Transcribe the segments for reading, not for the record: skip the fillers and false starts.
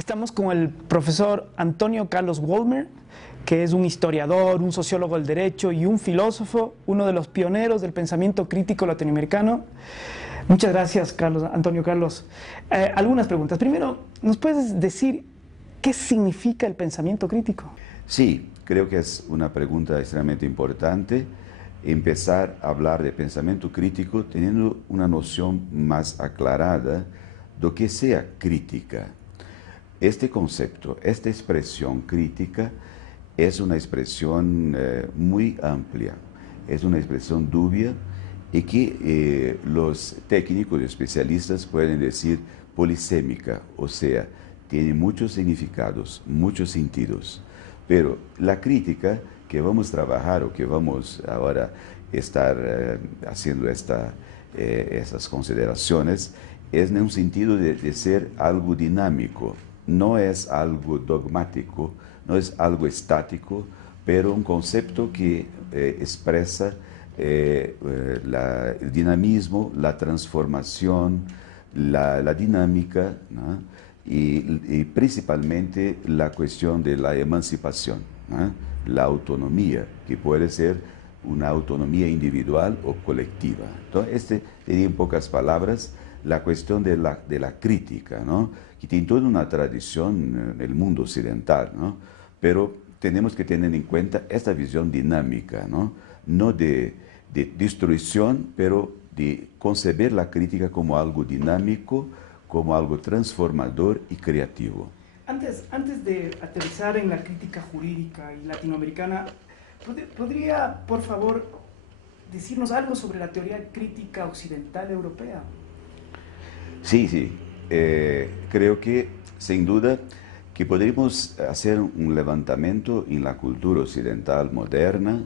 Estamos con el profesor Antonio Carlos Wollmer, que es un historiador, un sociólogo del derecho y un filósofo, uno de los pioneros del pensamiento crítico latinoamericano. Muchas gracias, Antonio Carlos. Algunas preguntas. Primero, ¿nos puedes decir qué significa el pensamiento crítico? Sí, creo que es una pregunta extremadamente importante. Empezar a hablar de pensamiento crítico teniendo una noción más aclarada de lo que sea crítica. Este concepto, esta expresión crítica es una expresión muy amplia, es una expresión dubia y que los técnicos y especialistas pueden decir polisémica, o sea, tiene muchos significados, muchos sentidos. Pero la crítica que vamos a trabajar o que vamos ahora estar haciendo esas consideraciones es en un sentido de ser algo dinámico. No es algo dogmático, no es algo estático, pero un concepto que expresa el dinamismo, la transformación, la dinámica, ¿no? y principalmente la cuestión de la emancipación, ¿no? La autonomía, que puede ser una autonomía individual o colectiva. Entonces, sería en pocas palabras la cuestión de la crítica, ¿no? Que tiene toda una tradición en el mundo occidental, ¿no? Pero tenemos que tener en cuenta esta visión dinámica, no de destrucción, pero de concebir la crítica como algo dinámico, como algo transformador y creativo. Antes de aterrizar en la crítica jurídica y latinoamericana, ¿podría, por favor, decirnos algo sobre la teoría crítica occidental europea? Sí. Creo que, sin duda, que podemos hacer un levantamiento en la cultura occidental moderna,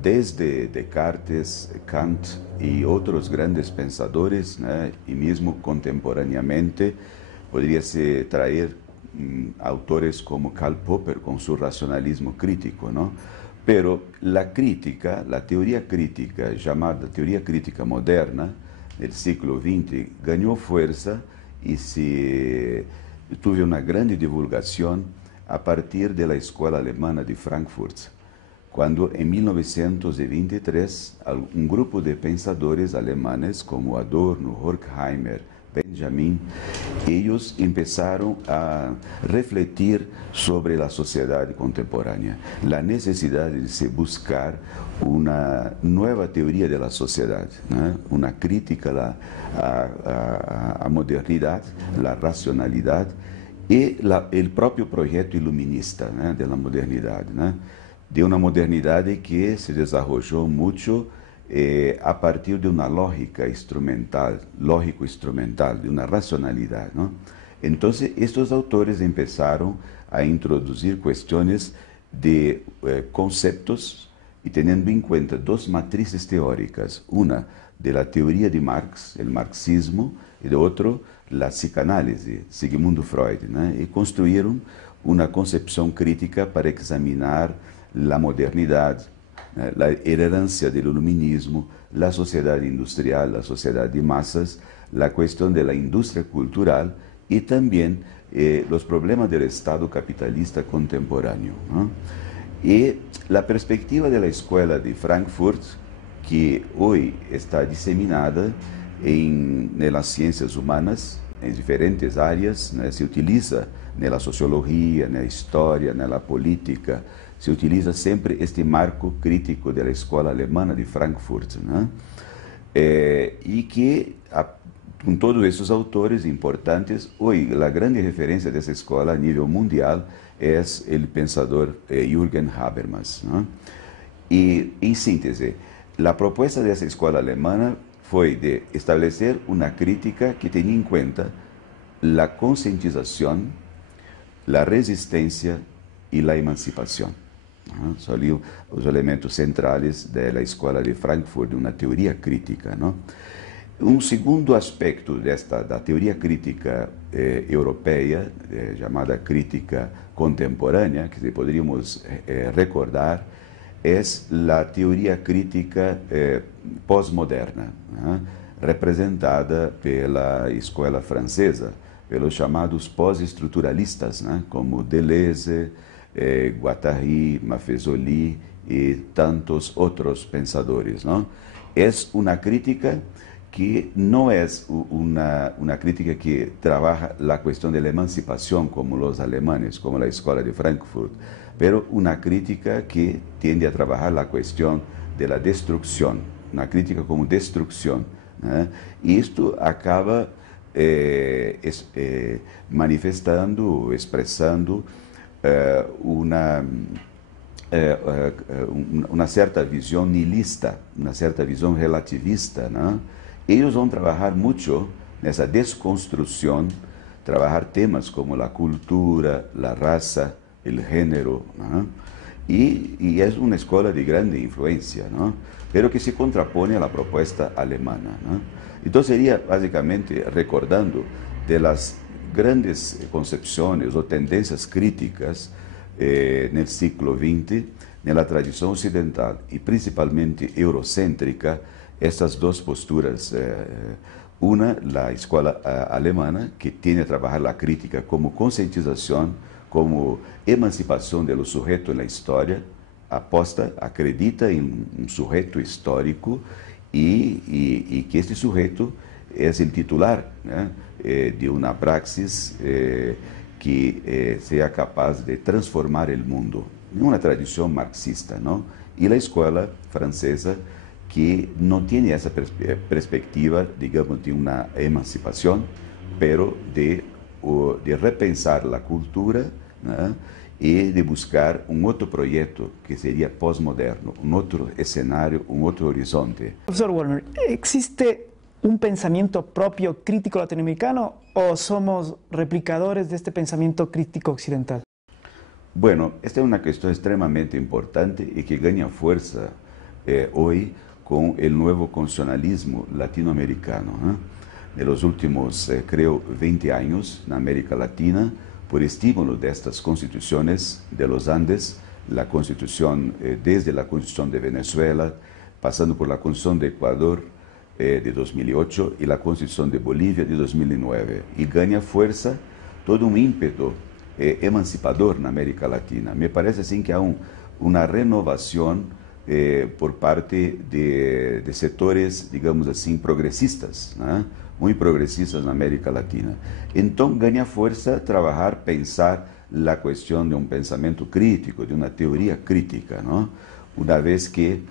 desde Descartes, Kant y otros grandes pensadores, ¿no? Y mismo contemporáneamente podría traer autores como Karl Popper con su racionalismo crítico, ¿no? Pero la crítica, la teoría crítica, llamada teoría crítica moderna, del siglo XX, ganó fuerza y tuvo una grande divulgación a partir de la Escuela Alemana de Frankfurt, cuando en 1923 un grupo de pensadores alemanes como Adorno, Horkheimer, Benjamin, ellos empezaron a refletir sobre la sociedad contemporánea, la necesidad de buscar una nueva teoría de la sociedad, ¿no? Una crítica a la modernidad, la racionalidad y el propio proyecto iluminista, ¿no? De la modernidad, ¿no? De una modernidad que se desarrolló mucho a partir de una lógica instrumental, lógico-instrumental, de una racionalidad, ¿no? Entonces, estos autores empezaron a introducir cuestiones de conceptos y teniendo en cuenta dos matrices teóricas, una de la teoría de Marx, el marxismo, y de otro, la psicanálisis, Sigmund Freud, ¿no? Y construyeron una concepción crítica para examinar la modernidad, la herencia del iluminismo, la sociedad industrial, la sociedad de masas, la cuestión de la industria cultural y también los problemas del Estado capitalista contemporáneo, ¿no? Y la perspectiva de la Escuela de Frankfurt, que hoy está diseminada en las ciencias humanas, en diferentes áreas, ¿no? Se utiliza en la sociología, en la historia, en la política, se utiliza siempre este marco crítico de la Escuela Alemana de Frankfurt, ¿no? Y que con todos esos autores importantes, hoy la grande referencia de esa escuela a nivel mundial es el pensador Jürgen Habermas, ¿no? Y en síntesis, la propuesta de esa escuela alemana fue de establecer una crítica que tenía en cuenta la concientización, la resistencia y la emancipación. Son los elementos centrales de la Escuela de Frankfurt, de una teoría crítica, ¿no? Un segundo aspecto de la teoría crítica europea, llamada crítica contemporánea, que podríamos recordar, es la teoría crítica postmoderna, representada pela escola francesa, pelos chamados pós-estruturalistas, né? Como Deleuze, Guattari, Maffesoli e tantos outros pensadores, não? É uma crítica que não é uma crítica que trabalha a questão da emancipação como os alemães, como a Escola de Frankfurt, pero uma crítica que tende a trabalhar a questão da destruição, uma crítica como destruição, né? E isto acaba manifestando, expressando uma certa visão nihilista, uma certa visão relativista, né? Eles vão trabalhar muito nessa desconstrução, trabalhar temas como a cultura, a raça, o gênero, né? E é uma escola de grande influência, ¿no? Pero que se contrapone a la propuesta alemana, ¿no? Então seria basicamente recordando de las grandes concepções ou tendências críticas no século XX, na tradição ocidental e principalmente eurocêntrica, estas duas posturas. Uma, a escola alemana, que tem a trabalhar a crítica como conscientização, como emancipação do sujeito na história, aposta, acredita em um sujeito histórico e que este sujeito é o titular, né, de uma praxis que seja capaz de transformar o mundo. Uma tradição marxista, não? E a escola francesa, que não tem essa perspectiva, digamos, de uma emancipação, pero de repensar a cultura, né, e de buscar um outro projeto que seria pós-moderno, um outro cenário, um outro horizonte. Profesor Wollmer, ¿existe un pensamiento propio crítico latinoamericano o somos replicadores de este pensamiento crítico occidental? Bueno, esta é uma questão extremamente importante e que ganha força hoje com o novo constitucionalismo latino-americano, né? Nos últimos, creo, 20 anos, na América Latina, por estímulo destas constituições de los Andes, a constituição, desde a constituição de Venezuela, passando por a constituição de Equador de 2008 e a constituição de Bolívia de 2009, e ganha força todo um ímpeto emancipador na América Latina. Me parece assim que há uma renovação por parte de setores, digamos assim, progressistas, né? Muito progressistas na América Latina. Então, ganha força trabalhar, pensar a questão de um pensamento crítico, de uma teoria crítica, não? Uma vez que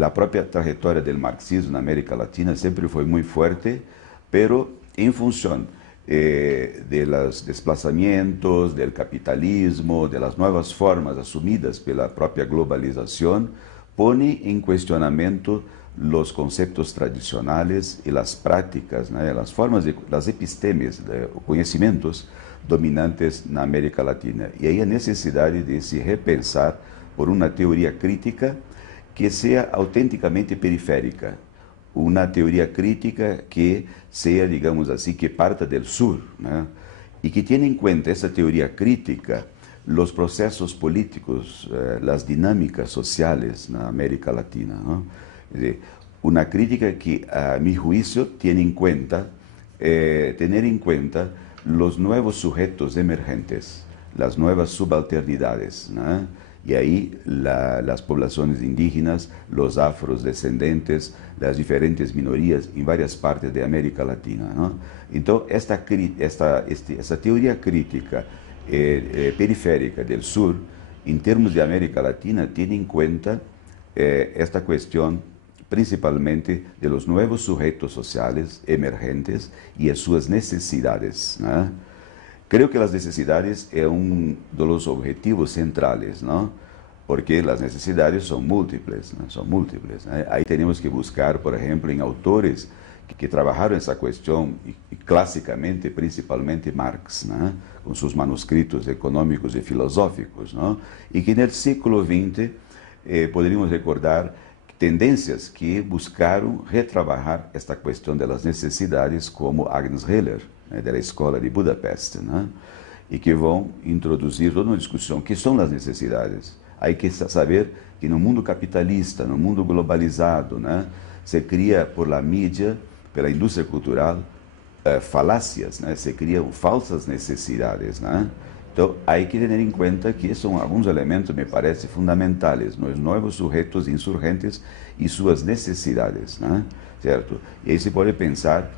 a própria trajetória do marxismo na América Latina sempre foi muito forte, pero em função de los desplazamientos, del capitalismo, de las nuevas formas asumidas pela própria globalização, pone em questionamento los conceptos tradicionales y las prácticas, ¿no? Las formas, las epistemes, conhecimentos dominantes na América Latina. E aí a necessidade de se repensar por uma teoria crítica que seja autenticamente periférica, uma teoria crítica que seja, digamos assim, que parta do sul, né? E que tenha em conta essa teoria crítica os processos políticos, as dinâmicas sociais na América Latina, não? Uma crítica que, a mi juicio, tiene en cuenta, tener en cuenta los nuevos sujetos emergentes, las nuevas subalternidades, ¿no? Y ahí las poblaciones indígenas, los afrodescendentes, las diferentes minorías en varias partes de América Latina, ¿no? Entonces, esta teoría crítica periférica del sur, en términos de América Latina, tiene en cuenta esta cuestión principalmente de los nuevos sujetos sociales emergentes y de sus necesidades, ¿no? Creo que las necesidades es uno de los objetivos centrales, ¿no? Porque las necesidades son múltiples, ¿no? Son múltiples, ¿no? Ahí tenemos que buscar, por ejemplo, en autores que trabajaron esa cuestión, y clásicamente, principalmente Marx, ¿no? Con sus manuscritos económicos y filosóficos, ¿no? Y que en el siglo XX poderíamos recordar tendências que buscaram retrabalhar esta questão das necessidades, como Agnes Heller, né, da Escola de Budapeste, né, e que vão introduzir toda uma discussão que são as necessidades. Há que saber que no mundo capitalista, no mundo globalizado, né, se cria por la mídia, pela indústria cultural, falácias, né? Se criam falsas necessidades, né? Então, hay que tener en cuenta que são alguns elementos, me parece, fundamentais nos novos sujeitos insurgentes e suas necessidades, né? Certo? E aí se pode pensar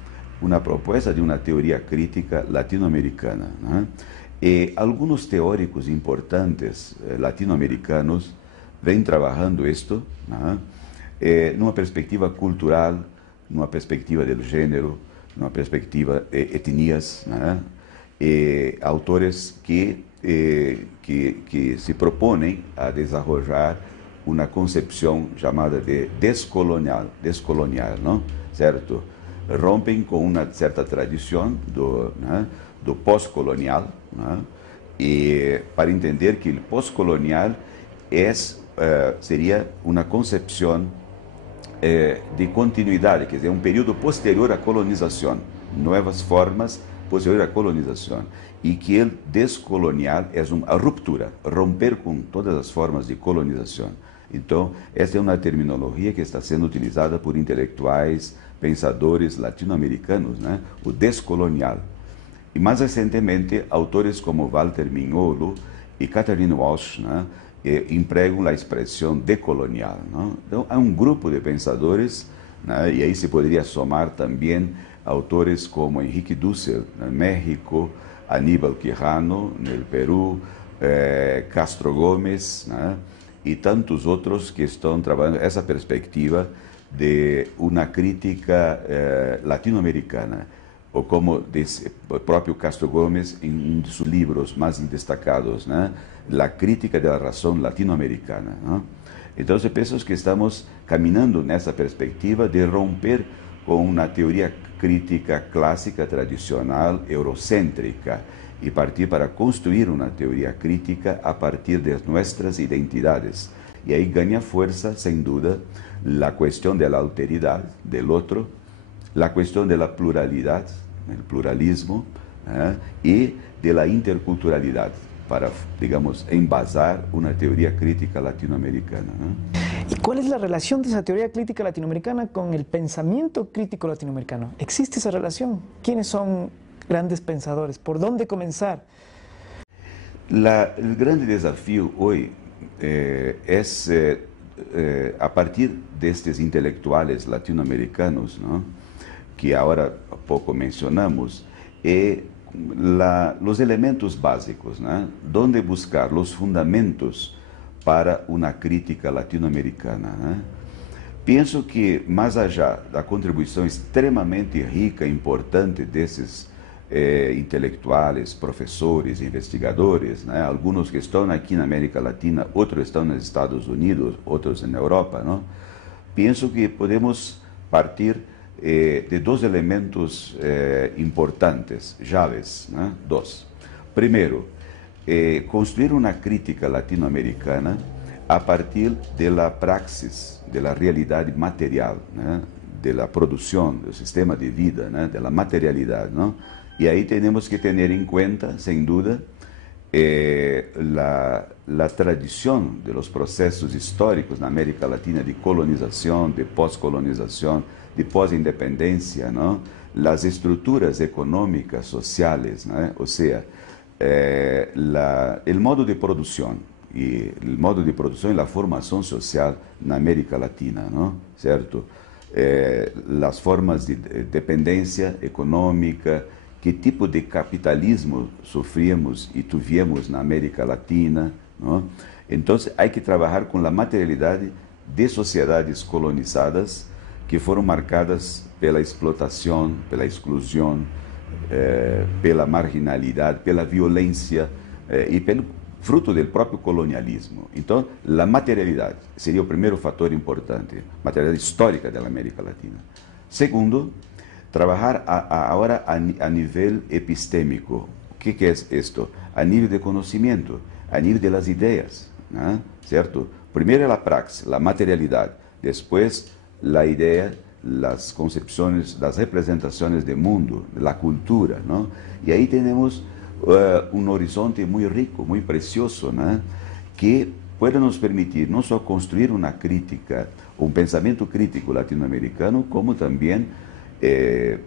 uma proposta de uma teoria crítica latino-americana, né? E alguns teóricos importantes latino-americanos vêm trabalhando isto, né? Numa perspectiva cultural, numa perspectiva do gênero, numa perspectiva de etnias, né? Autores que se propõem a desenvolver uma concepção chamada de descolonial, não? Certo? Rompem com uma certa tradição do pós-colonial, né? E para entender que o pós-colonial seria uma concepção de continuidade, quer dizer, um período posterior à colonização, novas formas posterior à colonização, e que o descolonial é uma ruptura, romper com todas as formas de colonização. Então, esta é uma terminologia que está sendo utilizada por intelectuais, pensadores latino-americanos, né? O descolonial. E mais recentemente, autores como Walter Mignolo e Catherine Walsh, né? Empregam a expressão decolonial, não? Então, há um grupo de pensadores, né? E aí se poderia somar também autores como Enrique Dussel, no México, Aníbal Quijano, no Peru, Castro Gomes, né? E tantos outros que estão trabalhando essa perspectiva de uma crítica latino-americana, ou como diz o próprio Castro Gomes em um de seus livros mais destacados, né? La crítica da razão latino-americana, né? Então, eu penso que estamos caminhando nessa perspectiva de romper com uma teoria crítica clássica, tradicional, eurocêntrica, e partir para construir uma teoria crítica a partir de nossas identidades. E aí ganha força, sem dúvida, a questão da alteridade do outro, a questão da pluralidade, o pluralismo, e da interculturalidade, para, digamos, embasar uma teoria crítica latino-americana. ¿Y cuál es la relación de esa teoría crítica latinoamericana con el pensamiento crítico latinoamericano? ¿Existe esa relación? ¿Quiénes son grandes pensadores? ¿Por dónde comenzar? El grande desafío hoy es, a partir de estos intelectuales latinoamericanos, ¿no? Que ahora poco mencionamos, los elementos básicos, ¿no? ¿Dónde buscar los fundamentos para uma crítica latino-americana, né? Penso que, mais allá da contribuição extremamente rica e importante desses intelectuais, professores, investigadores, né? Alguns que estão aqui na América Latina, outros estão nos Estados Unidos, outros na Europa, não? Penso que podemos partir de dois elementos importantes, chaves, né? Dois. Primeiro, construir uma crítica latino-americana a partir da praxis, da realidade material, né? Da produção, do sistema de vida, né? Da materialidade, não? E aí temos que ter em conta, sem dúvida, a tradição dos processos históricos na América Latina de colonização, de pós-colonização, de pós-independência, não? As estruturas econômicas, sociais, né? Ou seja, o modo de produção e a formação social na América Latina, não? Certo? As formas de dependência econômica, que tipo de capitalismo sofríamos e tivemos na América Latina, não? Então, há que trabalhar com a materialidade de sociedades colonizadas que foram marcadas pela explotação, pela exclusão, pela marginalidade, pela violência e pelo fruto do próprio colonialismo. Então, a materialidade seria o primeiro fator importante, materialidade histórica da América Latina. Segundo, trabalhar agora a nível epistêmico. O que é isto? A nível de conhecimento, a nível das ideias, né? Certo? Primeiro a praxis, a materialidade, depois a ideia, as concepções, as representações do mundo, da cultura, não? E aí temos um horizonte muito rico, muito precioso, né? Que pode nos permitir não só construir uma crítica, um pensamento crítico latino-americano, como também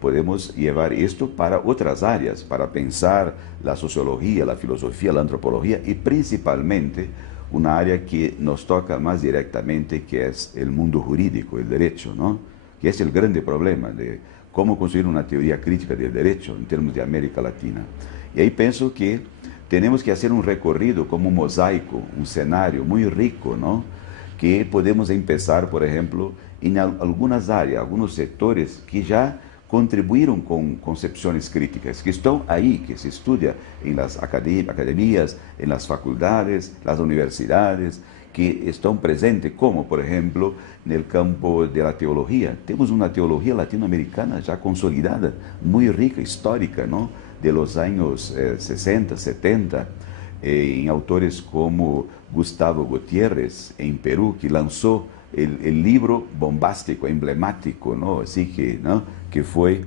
podemos llevar esto para otras áreas, para pensar la sociología, la filosofía, la antropología y principalmente una área que nos toca más directamente, que es el mundo jurídico, el derecho, ¿no? Que es el grande problema de cómo construir una teoría crítica del derecho en términos de América Latina. Y ahí pienso que tenemos que hacer un recorrido como un mosaico, un escenario muy rico, ¿no? Que podemos empezar, por ejemplo, en algunas áreas, algunos sectores que ya contribuyeron con concepciones críticas, que están ahí, que se estudia en las academias, en las facultades, las universidades, que están presentes, como por ejemplo en el campo de la teología. Tenemos una teología latinoamericana ya consolidada, muy rica, histórica, ¿no? De los años 60, 70, en autores como Gustavo Gutiérrez, en Perú, que lanzó el libro bombástico, emblemático, ¿no? Así que, ¿no? Que fue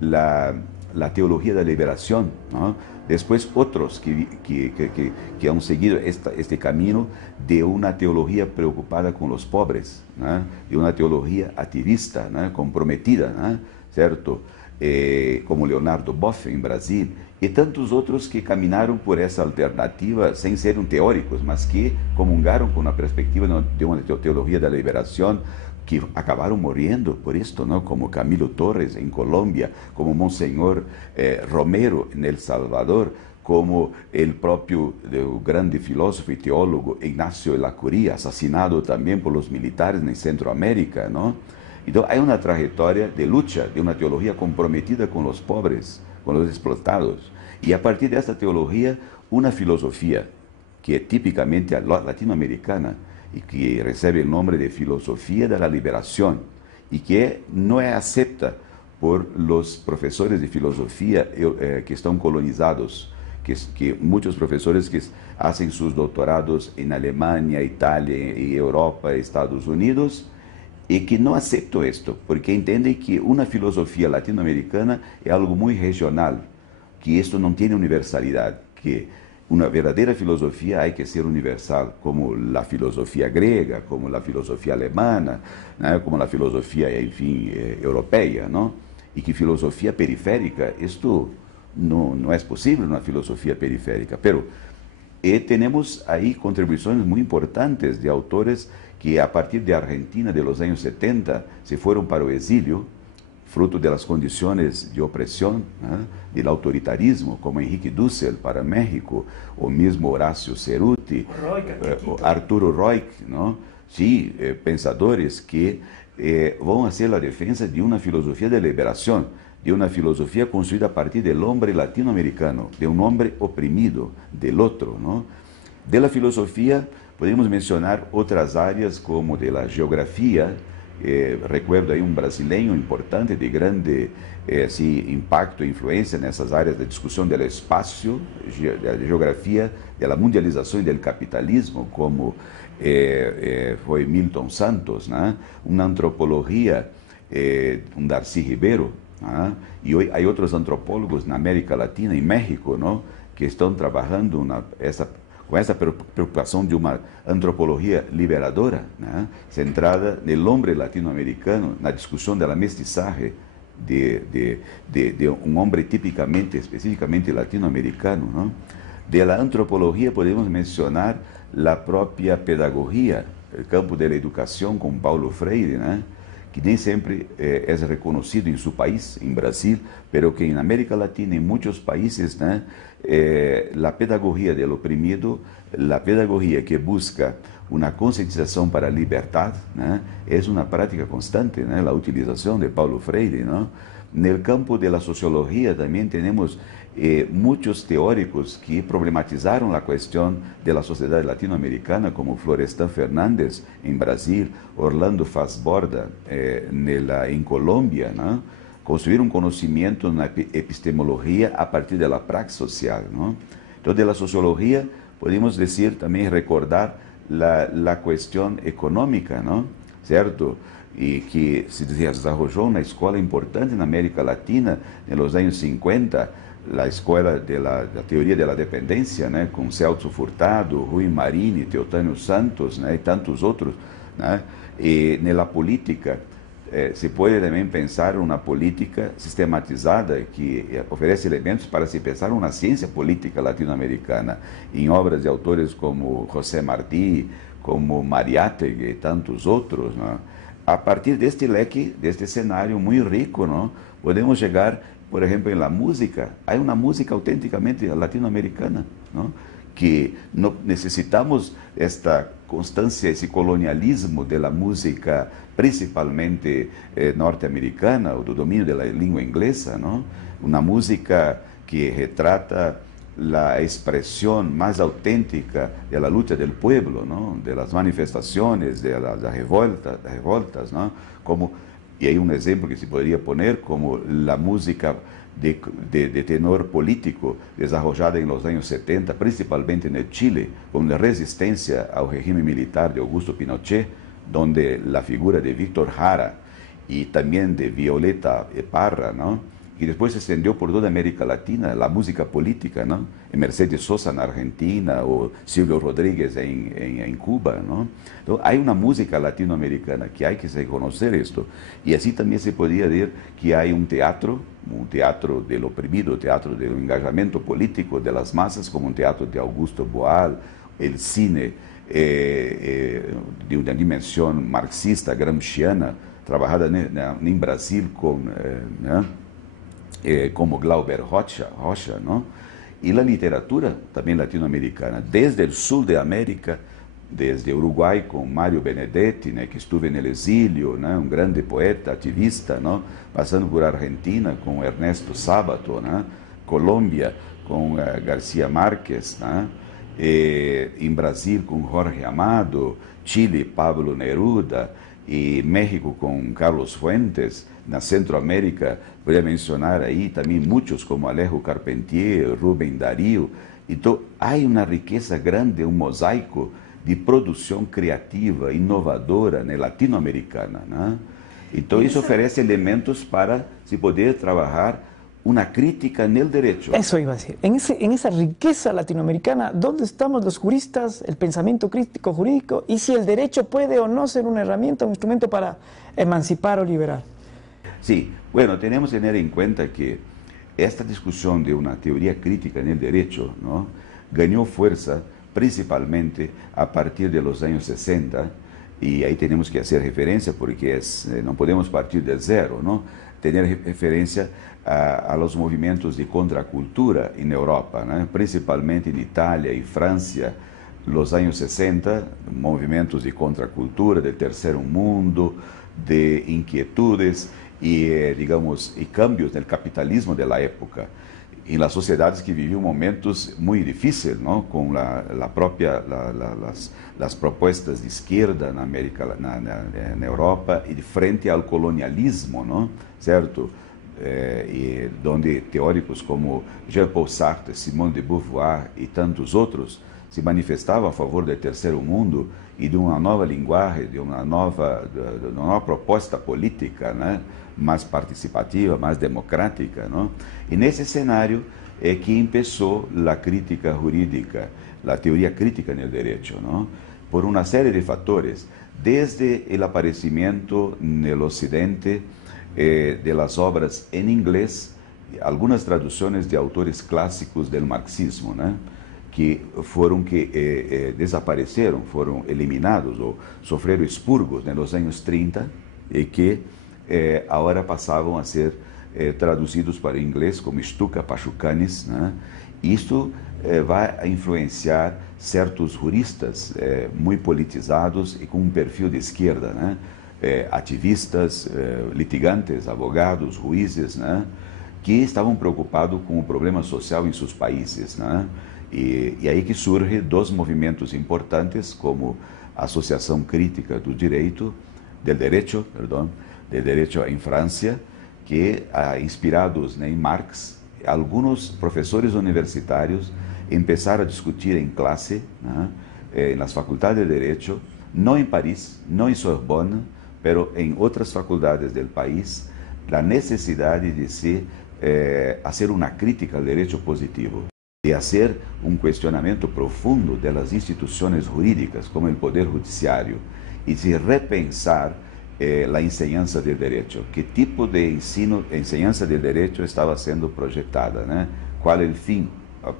la teología de la liberación, ¿no? Después otros que han seguido este camino de una teología preocupada con los pobres, ¿no? De una teología activista, ¿no? Comprometida, ¿no? ¿Cierto? Como Leonardo Boff en Brasil, y tantos otros que caminaron por esa alternativa sin ser teóricos, mas que comungaron con la perspectiva de una teología de la liberación, que acabaron muriendo por esto, ¿no? Como Camilo Torres en Colombia, como Monseñor Romero en El Salvador, como el propio grande filósofo y teólogo Ignacio de la Curia, asesinado también por los militares en Centroamérica, ¿no? Entonces hay una trayectoria de lucha, de una teología comprometida con los pobres, con los explotados. Y a partir de esta teología, una filosofía que es típicamente latinoamericana y que recibe el nombre de filosofía de la liberación y que no es acepta por los profesores de filosofía que están colonizados, que muchos profesores que hacen sus doctorados en Alemania, Italia, y Europa, Estados Unidos, y que no acepto esto, porque entienden que una filosofía latinoamericana es algo muy regional, que esto no tiene universalidad, que una verdadera filosofía hay que ser universal, como la filosofía griega, como la filosofía alemana, ¿no? Como la filosofía, en fin, europea, ¿no? Y que filosofía periférica, esto no es posible, una filosofía periférica, pero tenemos ahí contribuciones muy importantes de autores que a partir de Argentina de los años 70 se fueron para el exilio, fruto de las condiciones de opresión, del autoritarismo, como Enrique Dussel para México, o mismo Horacio Ceruti, o Arturo Roig, ¿no? Sí, pensadores que van a hacer la defensa de una filosofía de liberación, de una filosofía construida a partir del hombre latinoamericano, de un hombre oprimido, del otro, ¿no? De la filosofía podemos mencionar otras áreas como de la geografía. Recuerdo aí brasileño importante de grande impacto e influência nessas áreas de discussão do espaço, da geografia, da mundialização e do capitalismo, como foi Milton Santos, né? Uma antropologia, Darcy Ribeiro, né? E hoje há outros antropólogos na América Latina, em México, não? Que estão trabalhando com essa preocupação de uma antropologia liberadora, né? Centrada no homem latino-americano, na discussão da mestiçagem de um homem especificamente latino-americano, não? Da antropologia podemos mencionar a própria pedagogia, o campo da educação com Paulo Freire, né? Que nem sempre é reconhecido em seu país, em Brasil, pero que em América Latina, em muitos países, né? A pedagogia do oprimido, a pedagogia que busca uma conscientização para a liberdade, né? É uma prática constante, né? A utilização de Paulo Freire, não? No campo da sociologia também temos muitos teóricos que problematizaram a questão da sociedade latino-americana, como Florestan Fernández em Brasil, Orlando Fassborda em Colômbia, né? Construíram conhecimento na epistemologia a partir da prática social, não? Então, da sociologia, podemos dizer também, recordar a questão econômica, não? Certo? E que se desenvolveu na escola importante na América Latina, nos anos 50, a escola da teoria da dependência, né? Com Celso Furtado, Rui Marini, Teotânio Santos, né? E tantos outros, né? E na política, se pode também pensar uma política sistematizada que oferece elementos para se pensar uma ciência política latino-americana, em obras de autores como José Martí, como Mariátegui e tantos outros, não? A partir deste leque, deste cenário muito rico, não? Podemos chegar, por exemplo, na música. Há uma música autenticamente latino-americana, não? Que não necessitamos esta constância, esse colonialismo da música, principalmente norte-americana, ou do domínio da língua inglesa, não? Uma música que retrata a expressão mais autêntica da luta do povo, não? Das manifestações, das revoltas, não? Como, e aí um exemplo que se poderia poner como a música de tenor político desarrollada em los anos 70, principalmente no Chile, como de resistência ao regime militar de Augusto Pinochet, donde a figura de Víctor Jara e também de Violeta Parra, não? Que depois se estendeu por toda a América Latina, a música política, não? Mercedes Sosa na Argentina, ou Silvio Rodríguez em Cuba, não? Então, há uma música latino-americana que há que se reconhecer isto. E assim também se podia dizer que há um teatro do oprimido, teatro do engajamento político das massas, como um teatro de Augusto Boal, o cine de uma dimensão marxista, gramsciana, trabalhada em Brasil com... como Glauber Rocha, não? E a literatura também latino-americana, desde o sul da América, desde Uruguai com Mário Benedetti, né, que esteve no exílio, né, um grande poeta, ativista, não? Passando por Argentina com Ernesto Sábato, né? Colômbia com García Márquez, né? Em Brasil com Jorge Amado, Chile, Pablo Neruda, e México com Carlos Fuentes. Na Centroamérica, poderia mencionar aí também muitos como Alejo Carpentier, Rubem Darío. Então, há uma riqueza grande, um mosaico de produção criativa, inovadora, né, latino-americana, né? Então, isso oferece elementos para se poder trabalhar una crítica en el derecho. Eso iba a decir. En esa riqueza latinoamericana, ¿dónde estamos los juristas, el pensamiento crítico jurídico, y si el derecho puede o no ser una herramienta, un instrumento para emancipar o liberar? Sí, bueno, tenemos que tener en cuenta que esta discusión de una teoría crítica en el derecho, ¿no?, ganó fuerza principalmente a partir de los años 60, y ahí tenemos que hacer referencia porque no podemos partir de cero, ¿no?, tener referencia a los movimientos de contracultura en Europa, ¿no?, principalmente en Italia y Francia, los años 60, movimientos de contracultura, del tercer mundo, de inquietudes y, digamos, y cambios del capitalismo de la época, en las sociedades que vivían momentos muy difíciles, ¿no?, con las propuestas de izquierda en América, en Europa, y frente al colonialismo, ¿no?, ¿cierto?, y donde teóricos como Jean-Paul Sartre, Simone de Beauvoir y tantos otros se manifestavam a favor do terceiro mundo e de uma nova linguagem, de uma nova proposta política, né, mais participativa, mais democrática, não? E nesse cenário é que começou a crítica jurídica, a teoria crítica no direito, não? Por uma série de fatores, desde o aparecimento no Ocidente de las obras em inglês, algumas traduções de autores clássicos do marxismo, né, que desapareceram, foram eliminados ou sofreram expurgos nos anos 30 e que agora passavam a ser traduzidos para o inglês como Stuka Pachucanes, né? Isto vai influenciar certos juristas muito politizados e com um perfil de esquerda, né? Ativistas, litigantes, advogados, juízes, né? Que estavam preocupados com o problema social em seus países, né? E aí que surge dois movimentos importantes, como a Associação Crítica do Direito, del Derecho em França, que, inspirados em Marx, alguns professores universitários começaram a discutir em classe, né, nas faculdades de Direito, não em Paris, não em Sorbonne, mas em outras faculdades do país, a necessidade de fazer uma crítica ao direito positivo, de fazer um questionamento profundo das instituições jurídicas, como o poder judiciário, e de repensar la enseñanza del derecho, qué tipo de enseñanza del derecho estaba siendo proyectada, ¿no? ¿Cuál el fin?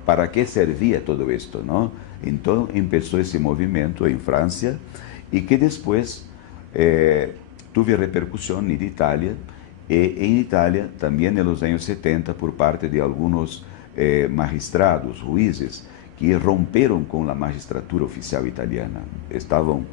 ¿Para qué servía todo esto, no? Entonces empezó ese movimiento en Francia y que después tuvo repercusión en Italia, y en Italia también en los años 70 por parte de algunos magistrados, jueces, que romperon con la magistratura oficial italiana. Estaban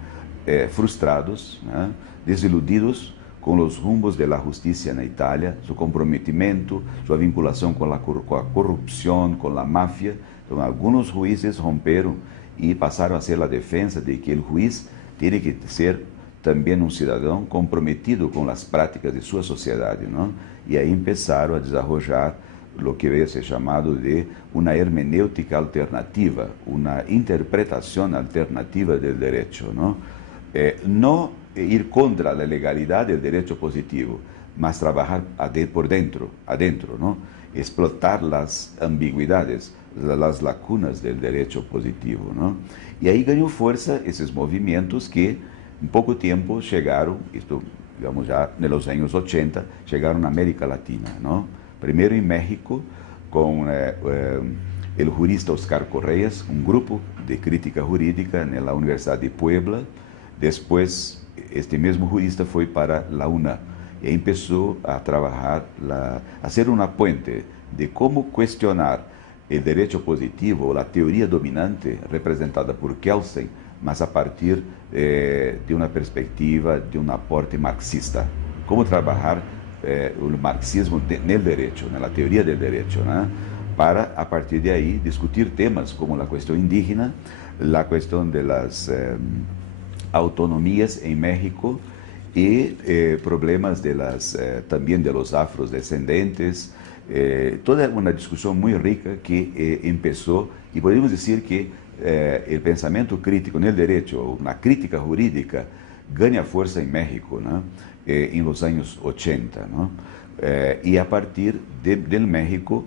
frustrados, ¿no? Desiludidos con los rumbos de la justicia en Italia, su comprometimiento, su vinculación con la corrupción, con la mafia. Entonces, algunos jueces romperon y pasaron a ser la defensa de que el juez tiene que ser también un ciudadano comprometido con las prácticas de su sociedad, ¿no? Y ahí empezaron a desarrollar lo que veio a ser chamado de uma hermenêutica alternativa, uma interpretação alternativa do direito, não? Não ir contra a legalidade do direito positivo, mas trabalhar por dentro, adentro, não? Explotar as ambiguidades, as lacunas do direito positivo, não? E aí ganhou força esses movimentos que, em pouco tempo, chegaram, isto, digamos, já nos anos 80, chegaram na América Latina, não? Primero en México, con el jurista Oscar Correas, un grupo de crítica jurídica en la Universidad de Puebla. Después, este mismo jurista fue para la UNAM y empezó a trabajar, a hacer una puente de cómo cuestionar el derecho positivo o la teoría dominante representada por Kelsen, mas a partir de una perspectiva, de un aporte marxista. Cómo trabajar o marxismo no direito, na teoria do direito, né? Para, a partir de aí, discutir temas como a questão indígena, a questão das autonomias em México e problemas também de los afrodescendentes, toda uma discussão muito rica que começou, e podemos dizer que o pensamento crítico no direito, ou na crítica jurídica, ganha força em México, né? En los años 80, ¿no? Y a partir del México,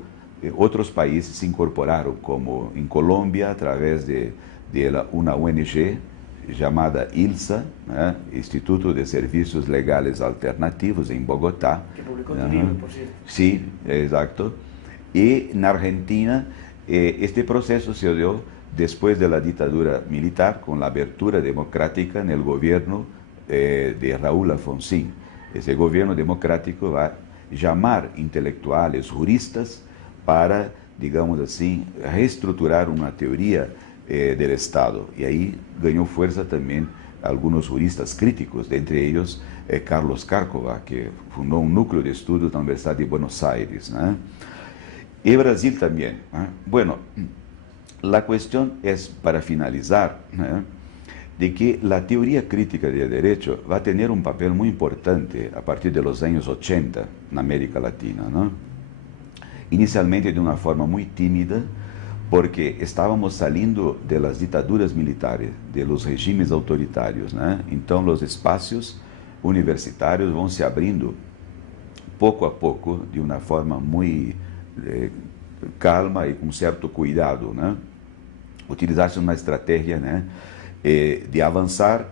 otros países se incorporaron, como en Colombia, a través de una ONG llamada ILSA, ¿no? Instituto de Servicios Legales Alternativos, en Bogotá. Que publicó tu libro, por cierto. Sí, exacto. Y en Argentina, este proceso se dio después de la dictadura militar, con la abertura democrática en el gobierno de Raúl Alfonsín. Esse governo democrático vai chamar intelectuais, juristas, para, digamos assim, reestruturar uma teoria do Estado. E aí ganhou força também alguns juristas críticos, dentre eles Carlos Cárcova, que fundou um núcleo de estudos na Universidade de Buenos Aires, né? E Brasil também, né? Bueno, a questão é, para finalizar, né, de que a teoria crítica do direito vai ter um papel muito importante a partir dos anos 80 na América Latina, não? Inicialmente de uma forma muito tímida, porque estávamos saindo das ditaduras militares, de los regimes autoritários, né? Então, os espaços universitários vão se abrindo pouco a pouco, de uma forma muito calma e com certo cuidado, né? Utilizar-se uma estratégia, né, de avançar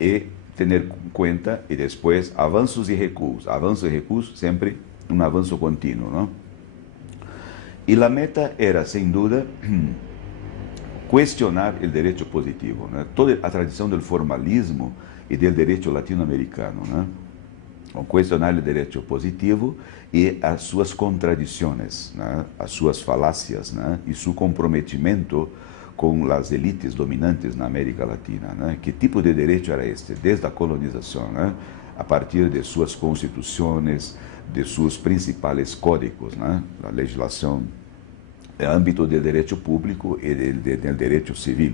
e ter em conta, e depois avanços e recuos, sempre um avanço contínuo, não? E a meta era, sem dúvida, questionar o direito positivo, né? Toda a tradição do formalismo e do direito latino-americano, né? Questionar o direito positivo e as suas contradições, né? As suas falácias, né? E seu comprometimento com as elites dominantes na América Latina, né? Que tipo de direito era este? Desde a colonização, né? A partir de suas constituições, de seus principais códigos, né? A legislação no âmbito do direito público e do direito civil,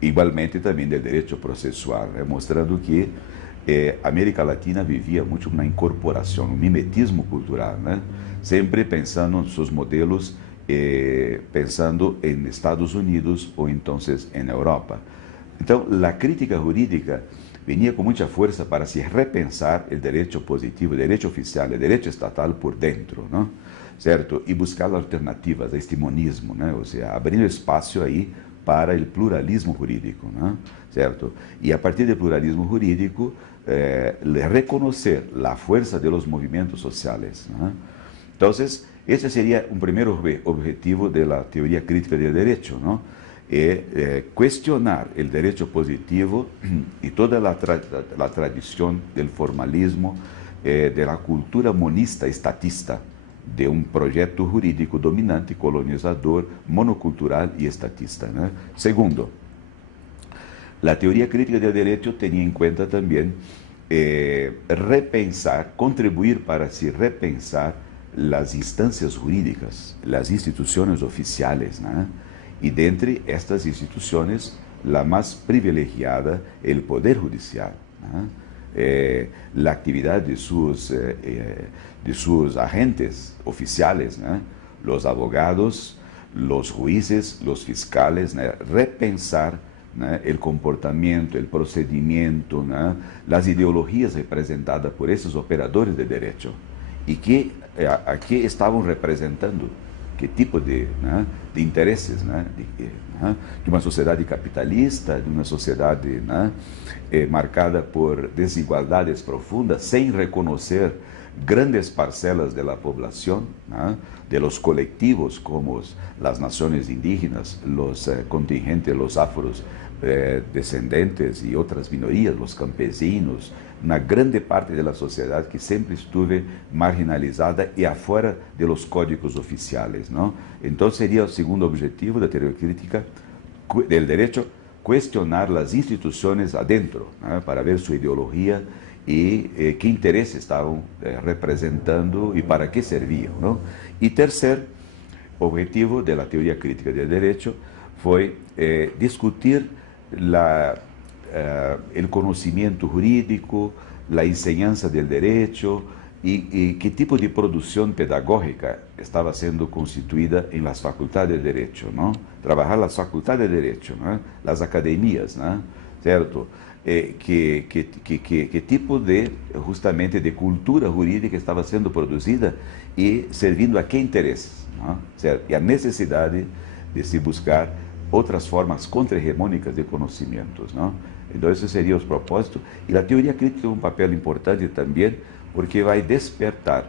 igualmente também do direito processual, né? Mostrando que a América Latina vivia muito uma incorporação, um mimetismo cultural, né? Sempre pensando nos seus modelos, pensando em Estados Unidos ou então em Europa. Então, a crítica jurídica vinha com muita força para se repensar o direito positivo, o direito oficial, o direito estatal por dentro, não? Certo? E buscar alternativas a este monismo, né? Ou seja, abrindo espaço aí para o pluralismo jurídico, né? Certo? E a partir do pluralismo jurídico, reconocer la fuerza de los movimientos sociales, ¿no? Entonces, ese sería un primer objetivo de la teoría crítica del derecho, ¿no? Cuestionar el derecho positivo y toda la tradición del formalismo, de la cultura monista estatista, de un proyecto jurídico dominante, colonizador, monocultural y estatista, ¿no? Segundo, la teoría crítica del derecho tenía en cuenta también repensar, contribuir para así repensar las instancias jurídicas, las instituciones oficiales, ¿no? Y de entre estas instituciones, la más privilegiada, el Poder Judicial, ¿no? La actividad de sus agentes oficiales, ¿no? Los abogados, los jueces, los fiscales, ¿no? Repensar, ¿no? El comportamiento, el procedimiento, ¿no? Las ideologías representadas por esos operadores de derecho y a qué estaban representando, qué tipo de intereses, ¿no? De una sociedad capitalista, de una sociedad marcada por desigualdades profundas, sin reconocer grandes parcelas de la población, ¿no? De los colectivos como las naciones indígenas, los contingentes, los afros descendentes y otras minorías, los campesinos, una grande parte de la sociedad que siempre estuve marginalizada y afuera de los códigos oficiales, ¿no? Entonces sería el segundo objetivo de la teoría crítica del derecho, cuestionar las instituciones adentro, ¿no? Para ver su ideología y qué intereses estaban representando y para qué servían, ¿no? Y tercer objetivo de la teoría crítica del derecho fue discutir el conocimiento jurídico, la enseñanza del derecho y qué tipo de producción pedagógica estaba siendo constituida en las facultades de derecho, ¿no? Trabajar las facultades de derecho, ¿no? Las academias, ¿no? ¿Cierto? ¿Qué tipo de, justamente, de cultura jurídica estaba siendo producida y servindo a qué intereses, ¿no? ¿Cierto? Y a necesidad de se buscar otras formas contrahegemónicas de conocimientos, ¿no? Entonces, esos serían los propósitos. Y la teoría crítica tiene un papel importante también porque va a despertar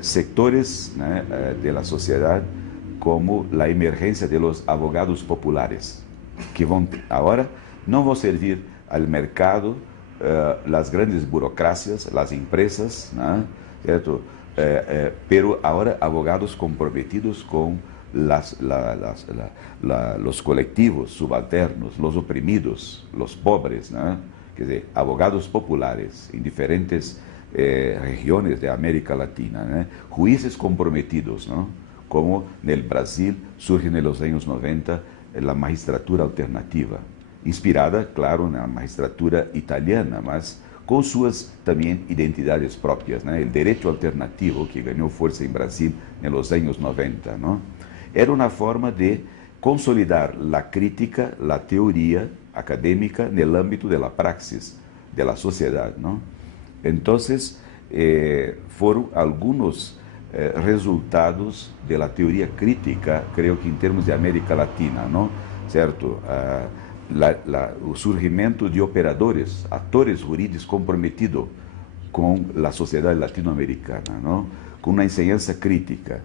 sectores, ¿no? De la sociedad, como la emergencia de los abogados populares, que ahora no van a servir al mercado, las grandes burocracias, las empresas, ¿no? ¿Cierto? Pero ahora abogados comprometidos con los colectivos subalternos, los oprimidos, los pobres, ¿no? Quer dizer, abogados populares en diferentes regiones de América Latina, ¿no? Jueces comprometidos, ¿no? Como en el Brasil surge en los años 90 la magistratura alternativa, inspirada, claro, en la magistratura italiana, mas con sus también identidades propias, ¿no? El derecho alternativo que ganó fuerza en Brasil en los años 90, ¿no? Era una forma de consolidar la crítica, la teoría académica en el ámbito de la praxis de la sociedad, ¿no? Entonces, fueron algunos resultados de la teoría crítica, creo que en términos de América Latina, ¿no? ¿Cierto? El surgimiento de operadores, actores jurídicos comprometidos con la sociedad latinoamericana, ¿no? Con una enseñanza crítica,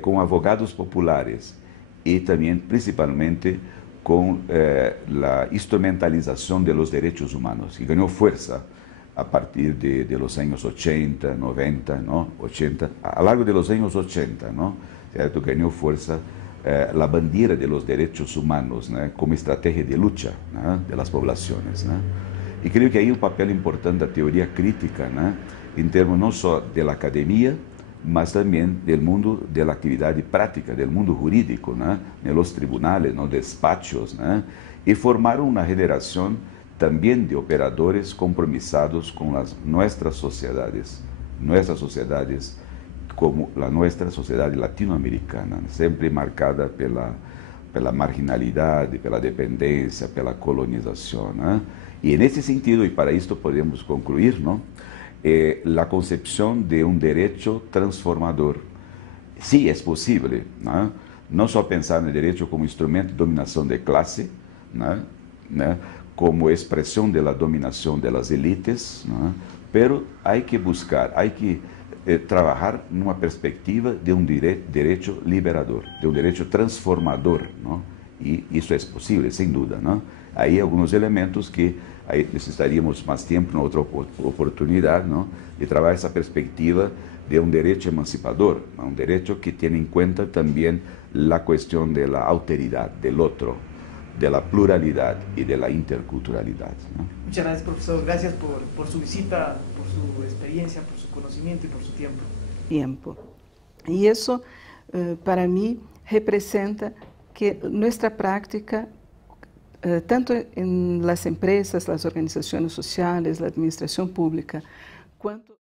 con abogados populares y también principalmente con la instrumentalización de los derechos humanos, que ganó fuerza a partir de los años 80, 90, ¿no? 80, a lo largo de los años 80, ¿no? ¿Cierto? Ganó fuerza la bandera de los derechos humanos, ¿no? Como estrategia de lucha, ¿no? De las poblaciones, ¿no? Y creo que hay un papel importante de la teoría crítica, ¿no? En términos no solo de la academia, mas también del mundo de la actividad práctica, del mundo jurídico, ¿no? En los tribunales, ¿no? Despachos, ¿no? Y formaron una generación también de operadores compromisados con nuestras sociedades como la nuestra sociedad latinoamericana, siempre marcada pela marginalidade, pela dependência, pela colonização, né? E nesse sentido, e para isto podemos concluir, não? A concepção de um direito transformador. Sí, é possível, ¿no? No só pensar no direito como instrumento de dominação de classe, ¿no? ¿No? como expresión de la dominación de las élites, ¿no? Pero hay que buscar, hay que trabajar en una perspectiva de un derecho liberador, de un derecho transformador, ¿no? Y eso es posible, sin duda, ¿no? Hay algunos elementos que ahí necesitaríamos más tiempo, en otra oportunidad, ¿no? De trabajar esa perspectiva de un derecho emancipador, ¿no? Un derecho que tiene en cuenta también la cuestión de la alteridad del otro, de la pluralidad y de la interculturalidad, ¿no? Muchas gracias, profesor. Gracias por su visita, por su experiencia, por su conocimiento y por su tiempo. Y eso, para mí, representa que nuestra práctica, tanto en las empresas, las organizaciones sociales, la administración pública, cuanto